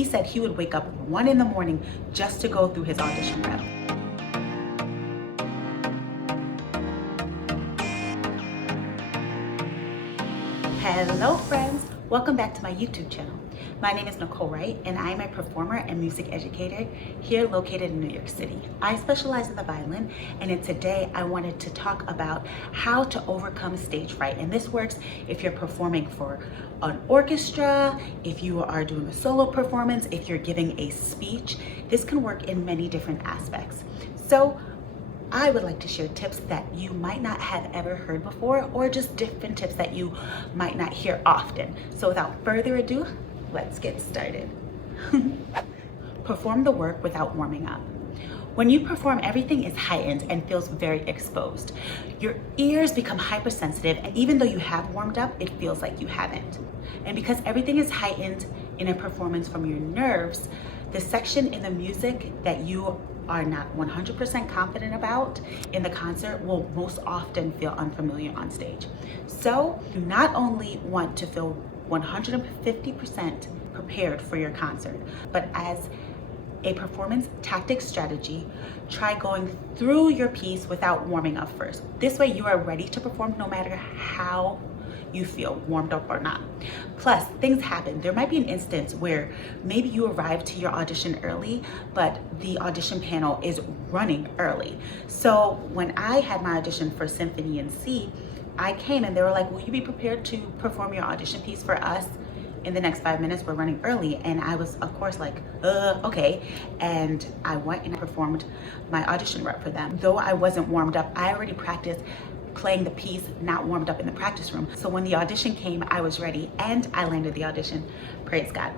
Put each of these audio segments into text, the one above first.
He said he would wake up 1 in the morning just to go through his audition rep. Hello friends, welcome back to my YouTube channel. My name is Nicole Wright and I am a performer and music educator here located in New York City. I specialize in the violin, and today I wanted to talk about how to overcome stage fright. And this works if you're performing for an orchestra, if you are doing a solo performance, if you're giving a speech. This can work in many different aspects. So I would like to share tips that you might not have ever heard before, or just different tips that you might not hear often. So without further ado, let's get started. Perform the work without warming up. When you perform, everything is heightened and feels very exposed. Your ears become hypersensitive, and even though you have warmed up, it feels like you haven't. And because everything is heightened in a performance from your nerves, the section in the music that you are not 100% confident about in the concert will most often feel unfamiliar on stage. So you not only want to feel 150% prepared for your concert, but as a performance tactic strategy, try going through your piece without warming up first. This way you are ready to perform no matter how you feel, warmed up or not. Plus, things happen. There might be an instance where maybe you arrived to your audition early, but the audition panel is running early. So when I had my audition for Symphony in C, I came and they were like, will you be prepared to perform your audition piece for us in the next 5 minutes? We're running early. And I was, of course, like, okay. And I went and performed my audition rep for them. Though I wasn't warmed up, I already practiced playing the piece, not warmed up in the practice room. So when the audition came, I was ready and I landed the audition. Praise God.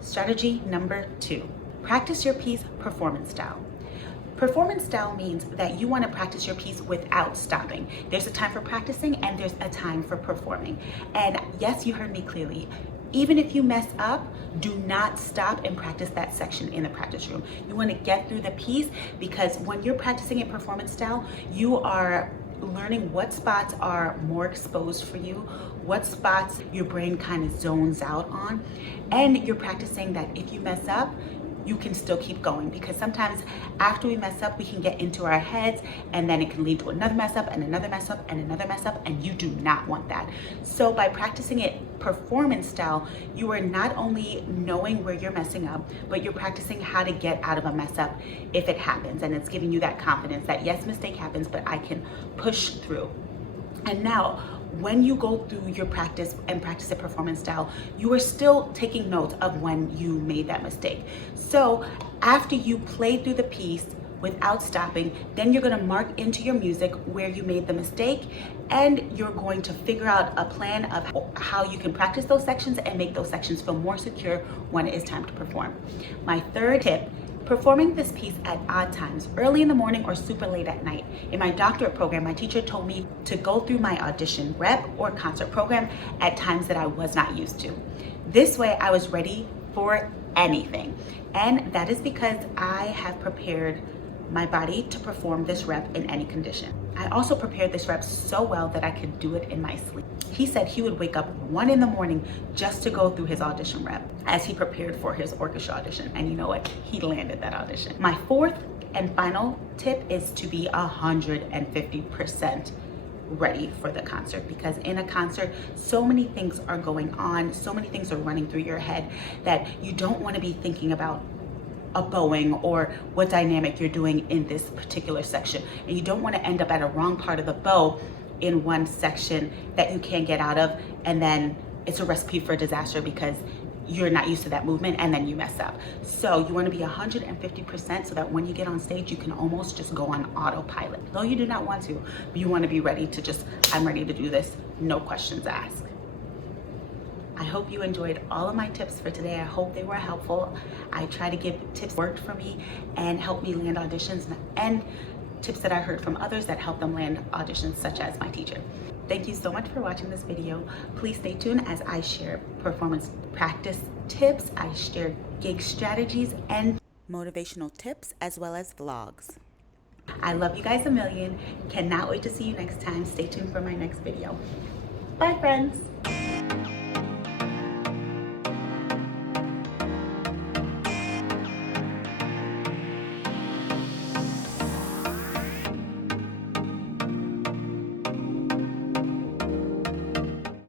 Strategy number 2, practice your piece performance style. Performance style means that you want to practice your piece without stopping. There's a time for practicing and there's a time for performing. And yes, you heard me clearly. Even if you mess up, do not stop and practice that section in the practice room. You want to get through the piece, because when you're practicing a performance style, you are learning what spots are more exposed for you, what spots your brain kind of zones out on, and you're practicing that if you mess up, you can still keep going, because sometimes after we mess up, we can get into our heads and then it can lead to another mess up and another mess up and another mess up, and you do not want that. So by practicing it performance style, you are not only knowing where you're messing up, but you're practicing how to get out of a mess up if it happens, and it's giving you that confidence that yes, mistake happens, but I can push through. And now, when you go through your practice and practice a performance style, you are still taking notes of when you made that mistake. So after you play through the piece without stopping, then you're gonna mark into your music where you made the mistake, and you're going to figure out a plan of how you can practice those sections and make those sections feel more secure when it is time to perform. My third tip: performing this piece at odd times, early in the morning or super late at night. In my doctorate program, my teacher told me to go through my audition rep or concert program at times that I was not used to. This way I was ready for anything. And that is because I have prepared my body to perform this rep in any condition. I also prepared this rep so well that I could do it in my sleep. He said he would wake up 1 in the morning just to go through his audition rep as he prepared for his orchestra audition. And you know what? He landed that audition. My fourth and final tip is to be 150% ready for the concert, because in a concert, so many things are going on, so many things are running through your head that you don't want to be thinking about a bowing or what dynamic you're doing in this particular section. And you don't want to end up at a wrong part of the bow in one section that you can't get out of, and then it's a recipe for disaster because you're not used to that movement and then you mess up. So you want to be 150% so that when you get on stage, you can almost just go on autopilot. Though you do not want to, but you want to be ready to just, I'm ready to do this, no questions asked. I hope you enjoyed all of my tips for today. I hope they were helpful. I try to give tips that worked for me and helped me land auditions, and tips that I heard from others that helped them land auditions, such as my teacher. Thank you so much for watching this video. Please stay tuned as I share performance practice tips, I share gig strategies and motivational tips, as well as vlogs. I love you guys a million. Cannot wait to see you next time. Stay tuned for my next video. Bye, friends.